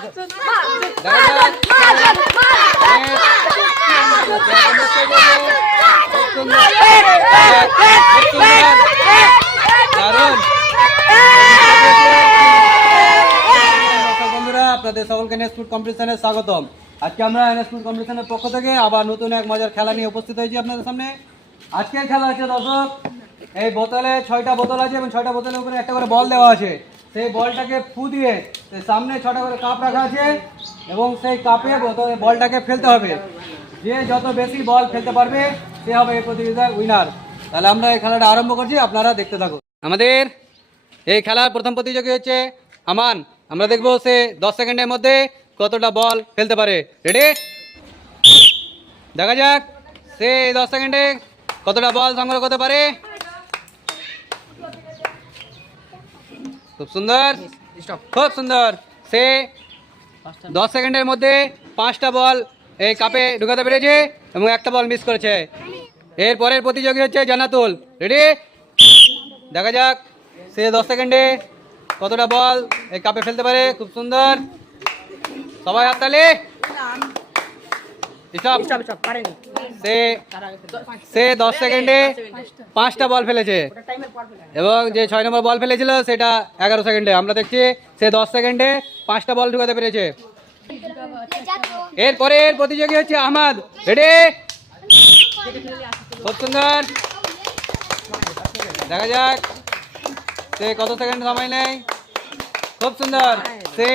বন্ধুরা, আপনাদের সকলকে এনএস ফুড কম্পিটিশনে স্বাগতম। আজকে আমরা এনএস ফুড কম্পিটিশনের পক্ষ থেকে আবার নতুন এক মজার খেলা নিয়ে উপস্থিত হয়েছি আপনাদের সামনে। আজকের খেলা হচ্ছে দর্শক, এই বোতলে 6টা বোতল আছে এবং 6টা বোতলের উপরে একটা করে বল দেওয়া আছে। সেই বলটাকে ফু দিয়ে সামনে 6টা করে কাপ রাখা আছে এবং সেই কাপে বলটাকে ফেলতে হবে। যে যত বেশি বল ফেলতে পারবে সে হবে এই প্রতিযোগিতার উইনার। তাহলে আমরা এই খেলাটা আরম্ভ করছি, আপনারা দেখতে থাকুন। আমাদের এই খেলার প্রথম প্রতিযোগী হচ্ছে আমান। আমরা দেখবো সে 10 সেকেন্ডের মধ্যে কতটা বল ফেলতে পারে। রেডি? দেখা যাক সে 10 সেকেন্ডে কতটা বল সংগ্রহ করতে পারে। খুব সুন্দর, খুব সুন্দর। সে 10 সেকেন্ডের মধ্যে 5টা বল এই কাপে ঢুকাতে পেরেছে এবং একটা বল মিস করেছে। এর পরের প্রতিযোগী হচ্ছে জান্নাতুল। রেডি? দেখা যাক সে 10 সেকেন্ডে কতটা বল এই কাপে ফেলতে পারে। খুব সুন্দর, সবাই হাততালি। সে 10 সেকেন্ডে 5টা বল ফেলেছে এবং যে 6 নম্বর বল ফেলেছিল সেটা 11 সেকেন্ডে। আমরা দেখছি সে 10 সেকেন্ডে 5টা বল ঢুকাতে পেরেছে। এরপরে প্রতিযোগী হচ্ছে আহমদ। রেডি? খুব সুন্দর, দেখা যাক সে কত সেকেন্ড সময় নেয়। খুব সুন্দর, সে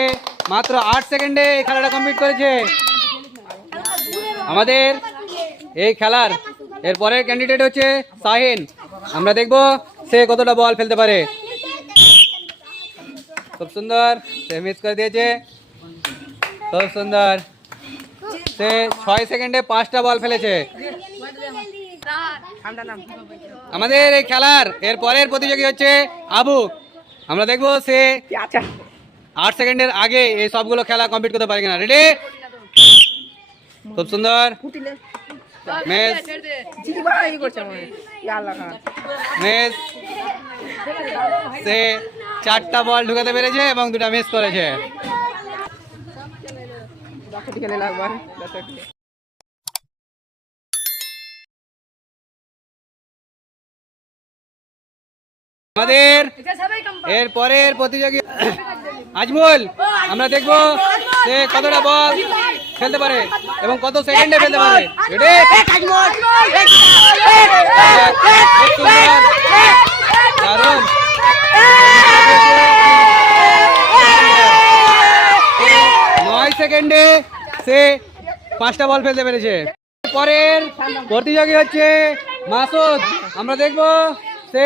মাত্র 8 সেকেন্ডে এই খেলাটা কমপ্লিট করেছে। আমাদের এই খেলার এরপরের ক্যান্ডিডেট হচ্ছে শাহিন। আমরা দেখব সে কতটা বল ফেলতে পারে। খুব সুন্দর, সে মিস করে দিয়েছে। খুব সুন্দর, সে 6 সেকেন্ডে 5টা বল ফেলেছে। আমাদের এই খেলার এরপরের প্রতিযোগী হচ্ছে আবু। আমরা দেখব সে 8 সেকেন্ডের আগে এই সবগুলো খেলা কমপ্লিট করতে পারে কিনা। রেডি? খুব সুন্দর, সে 4টা বল ঢুকাতে পেরেছে এবং 2টা মিস করেছে। আমাদের এর পরের প্রতিযোগী আজমল। আমরা দেখবো সে কতটা বল খেলতে পারে এবং কত সেকেন্ডে ফেলতে পারে। দারুণ, 9 সেকেন্ডে সে 5টা বল ফেলতে পেরেছে। পরের প্রতিযোগী হচ্ছে মাসুদ। আমরা দেখবো সে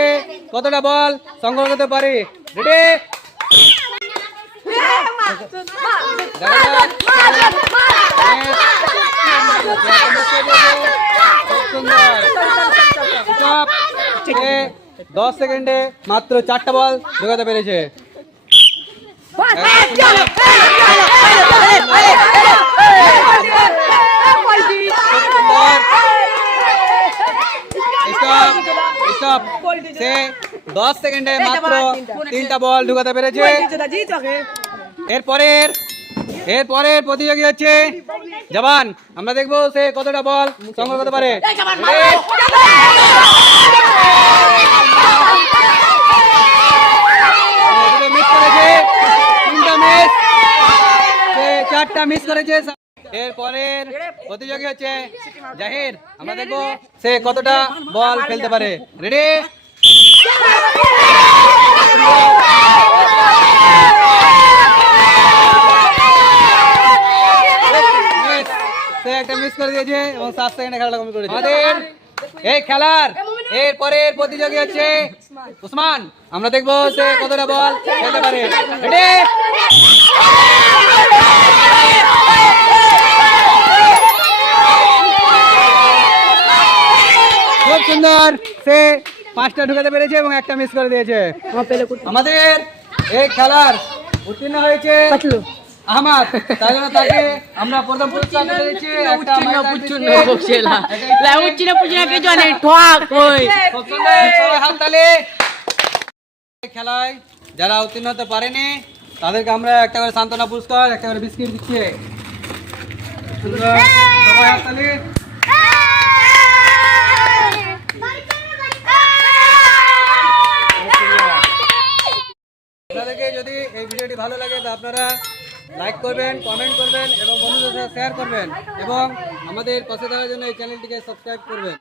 কতটা বল সংগ্রহ করতে পারে। রেডি? সে 10 সেকেন্ডে মাত্র 4টা বল ঢোকাতে পেরেছে। সে 10 সেকেন্ডে মাত্র 3টা বল ঢুকাতে পেরেছে। এরপরের প্রতিযোগী হচ্ছে জবান। আমরা দেখবো সে কতটা বল সংগ্রহ করতে পারে। মিস করেছে, 3টা মিস, সে 4টা মিস করেছে। এরপরের প্রতিযোগী হচ্ছে জাহির। আমরা দেখবো সে কতটা বল ফেলতে পারে। রেডি? সে একটা মিস করে দিয়েছে এবং 7 সেকেন্ডে খেলাটা কমপ্লিট করেছে। আমাদের এই খেলার এরপরের প্রতিযোগী হচ্ছে উসমান। আমরা দেখবো সে কতটা বল খেলতে পারে। রেডি? খুব সুন্দর, সে 5টা ঢুকাতে পেরেছে এবং একটা মিস করে দিয়েছে। আমাদের এই খেলার উত্তীর্ণ হয়েছে আহমদ। তাই জন্য তাকে আমরা প্রথম পুরস্কার দিয়েছি খেলায় যারা উত্তীর্ণ হতে পারেনি তাদেরকে আমরা একটা করে সান্ত্বনা পুরস্কার, একটা করে বিস্কিট দিচ্ছি। সুন্দর, সবাই হাততালি। আপনাদেরকে যদি এই ভিডিওটি ভালো লাগে তো আপনারা লাইক করবেন, কমেন্ট করবেন এবং বন্ধুদের সাথে শেয়ার করবেন এবং আমাদের পাশে থাকার জন্য এই চ্যানেলটিকে সাবস্ক্রাইব করবেন।